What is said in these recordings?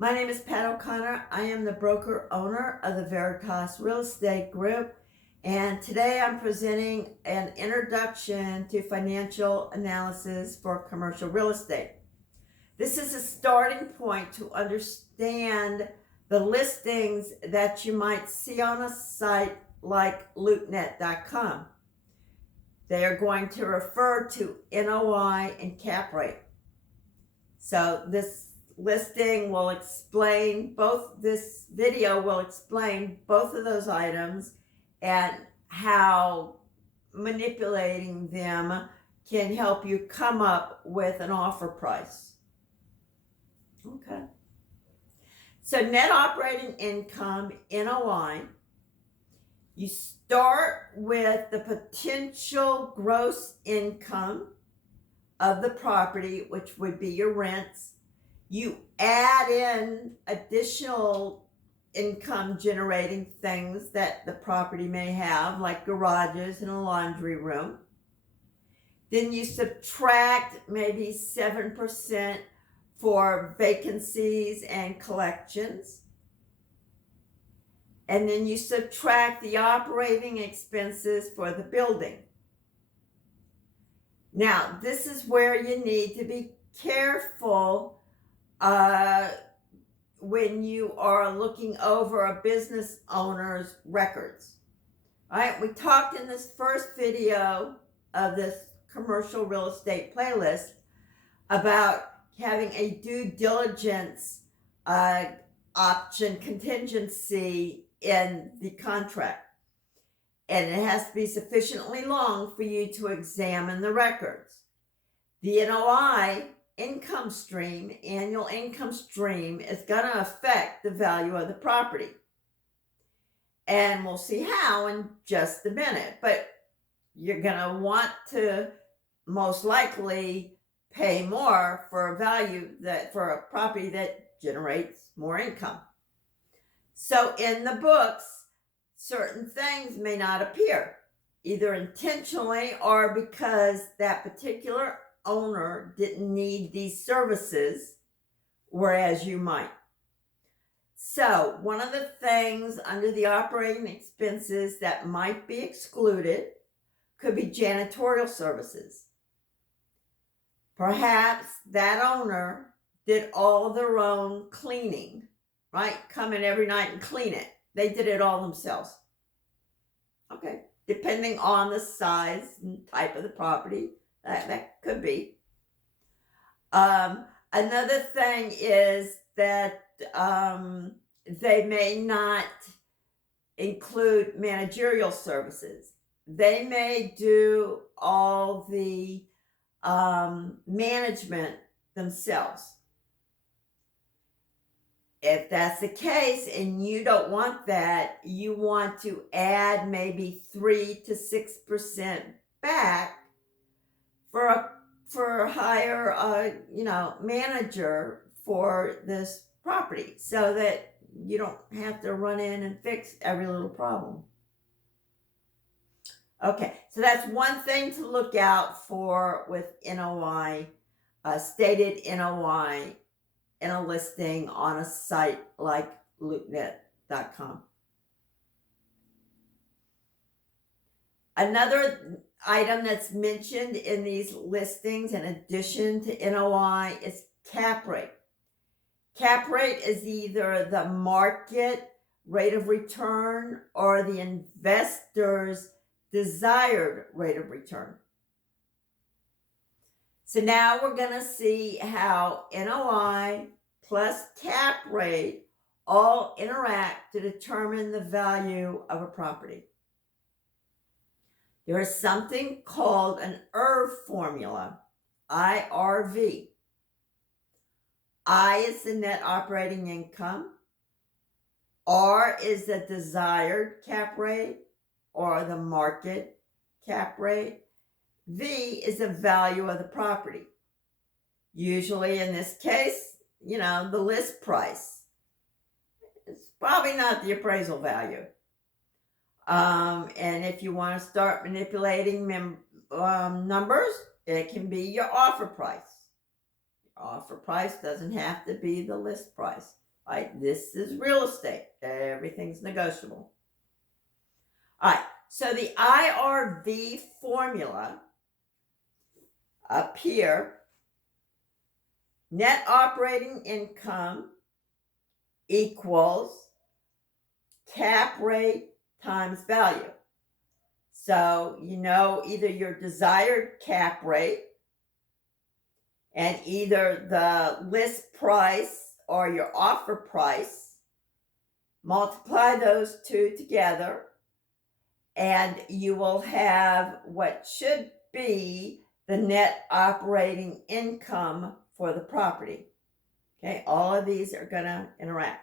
My name is Pat O'Connor. I am the broker owner of the Veritas Real Estate Group, and today I'm presenting an introduction to financial analysis for commercial real estate. This is a starting point to understand the listings that you might see on a site like LoopNet.com. They are going to refer to NOI and Cap Rate. So this listing will explain this video will explain both of those items and how manipulating them can help you come up with an offer price. Okay. So net operating income, NOI, you start with the potential gross income of the property, which would be your rents. You add in additional income generating things that the property may have, like garages and a laundry room. Then you subtract maybe 7% for vacancies and collections. And then you subtract the operating expenses for the building. Now, this is where you need to be careful when you are looking over a business owner's records. All right, we talked in this first video of this commercial real estate playlist about having a due diligence option contingency in the contract. And it has to be sufficiently long for you to examine the records. The NOI income stream, annual income stream, is going to affect the value of the property. And we'll see how in just a minute. But you're going to want to most likely pay more for a value for a property that generates more income. So in the books, certain things may not appear, either intentionally or because that particular owner didn't need these services, whereas you might. So one of the things under the operating expenses that might be excluded could be janitorial services. Perhaps that owner did all their own cleaning, right? Come in every night and clean it. They did it all themselves. Okay, depending on the size and type of the property, that could be. Another thing is that they may not include managerial services. They may do all the management themselves. If that's the case and you don't want that, you want to add maybe 3 to 6% back for a higher manager for this property, so that you don't have to run in and fix every little problem. Okay, so that's one thing to look out for with NOI, stated NOI in a listing on a site like LoopNet.com. Another item that's mentioned in these listings in addition to NOI is cap rate. Cap rate is either the market rate of return or the investor's desired rate of return. So now we're going to see how NOI plus cap rate all interact to determine the value of a property. There is something called an IRV formula, IRV. I is the net operating income. R is the desired cap rate or the market cap rate. V is the value of the property. Usually in this case, the list price. It's probably not the appraisal value. And if you want to start manipulating numbers, it can be your offer price. Your offer price doesn't have to be the list price. right? This is real estate. Everything's negotiable. All right, so the IRV formula up here, net operating income equals cap rate times value. So, either your desired cap rate and either the list price or your offer price, multiply those two together, and you will have what should be the net operating income for the property. Okay, all of these are going to interact.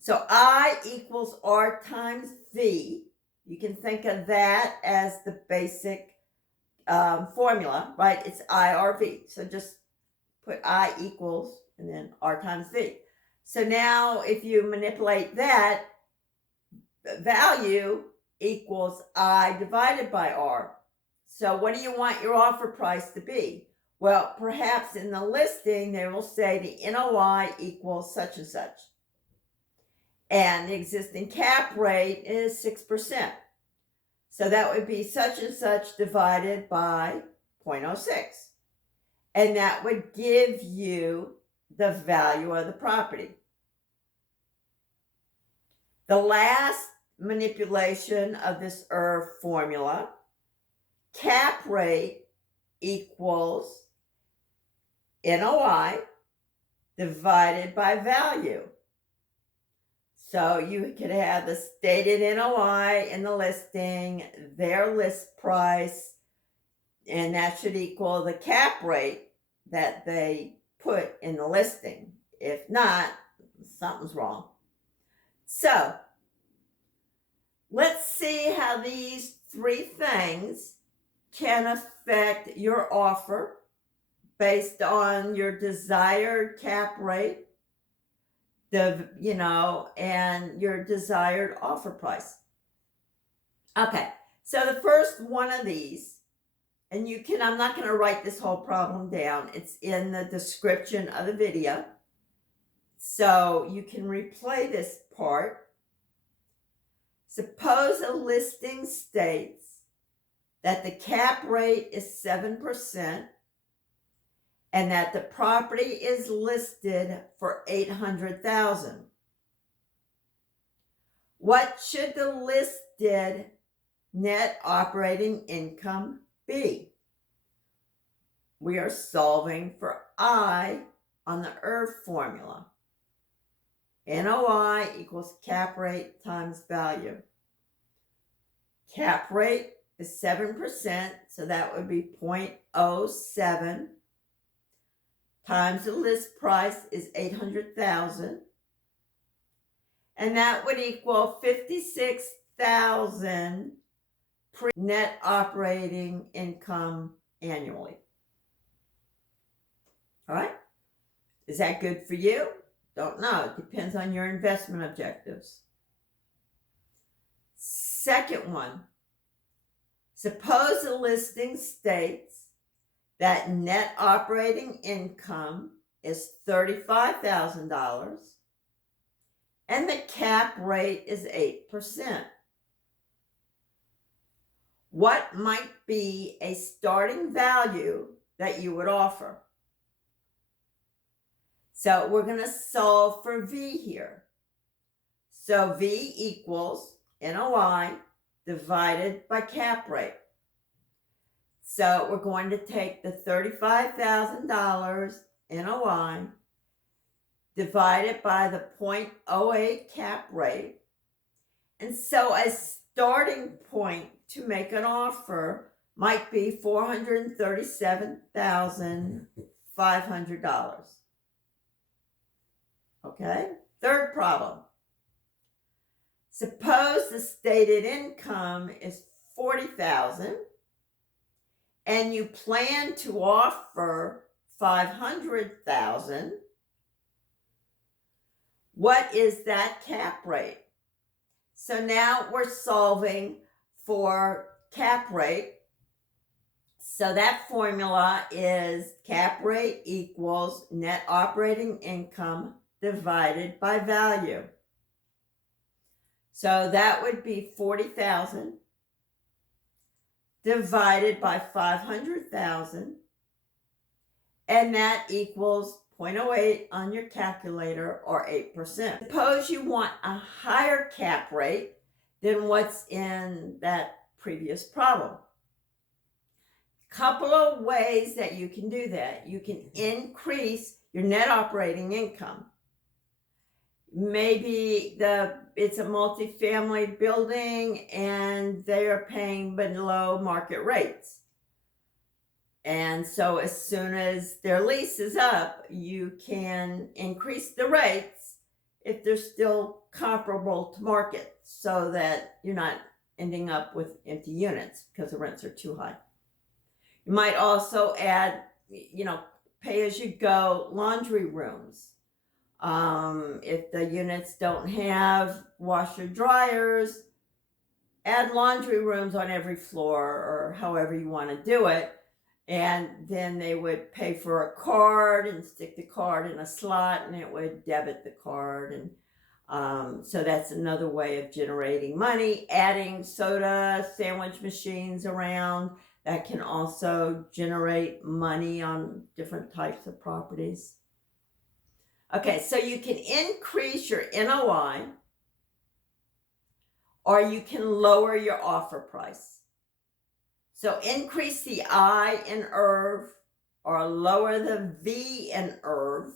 So I equals R times V. You can think of that as the basic formula, right? It's IRV. So just put I equals and then R times V. So now if you manipulate that, value equals I divided by R. So what do you want your offer price to be? Well, perhaps in the listing, they will say the NOI equals such and such. And the existing cap rate is 6%. So that would be such and such divided by 0.06. And that would give you the value of the property. The last manipulation of this formula, cap rate equals NOI divided by value. So you could have the stated NOI in the listing, their list price, and that should equal the cap rate that they put in the listing. If not, something's wrong. So let's see how these three things can affect your offer based on your desired cap rate, and your desired offer price. Okay, so the first one of these, and I'm not going to write this whole problem down. It's in the description of the video. So you can replay this part. Suppose a listing states that the cap rate is 7% and that the property is listed for $800,000. What should the listed net operating income be? We are solving for I on the formula. NOI equals cap rate times value. Cap rate is 7%, so that would be 0.07 times the list price is $800,000, and that would equal $56,000 net operating income annually. All right, is that good for you? Don't know. It depends on your investment objectives. Second one, suppose the listing states that net operating income is $35,000 and the cap rate is 8%. What might be a starting value that you would offer? So we're going to solve for V here. So V equals NOI divided by cap rate. So we're going to take the $35,000 NOI divided by the 0.08 cap rate. And so a starting point to make an offer might be $437,500. Okay, third problem. Suppose the stated income is $40,000 and you plan to offer $500,000. What is that cap rate? So now we're solving for cap rate. So that formula is cap rate equals net operating income divided by value. So that would be 40,000 divided by 500,000, and that equals 0.08 on your calculator, or 8%. Suppose you want a higher cap rate than what's in that previous problem. Couple of ways that you can do that. You can increase your net operating income. Maybe it's a multifamily building and they are paying below market rates. And so as soon as their lease is up, you can increase the rates if they're still comparable to market, so that you're not ending up with empty units because the rents are too high. You might also add, pay-as-you-go laundry rooms. If the units don't have washer dryers, add laundry rooms on every floor, or however you want to do it. And then they would pay for a card and stick the card in a slot, and it would debit the card. And so that's another way of generating money. Adding soda sandwich machines around, that can also generate money on different types of properties. Okay, so you can increase your NOI, or you can lower your offer price. So increase the I in IRV, or lower the V in IRV,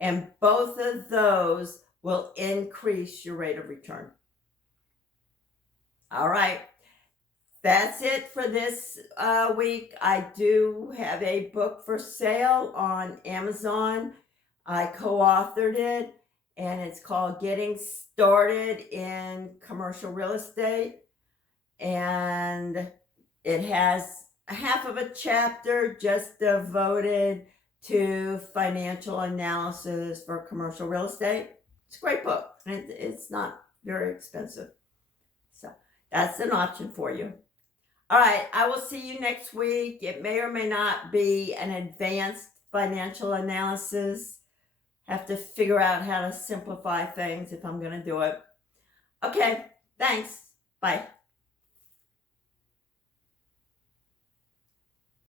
and both of those will increase your rate of return. All right, that's it for this week. I do have a book for sale on Amazon. I co-authored it, and it's called Getting Started in Commercial Real Estate. And it has half of a chapter just devoted to financial analysis for commercial real estate. It's a great book, and it's not very expensive. So that's an option for you. All right, I will see you next week. It may or may not be an advanced financial analysis. Have to figure out how to simplify things if I'm going to do it. Okay, thanks. Bye.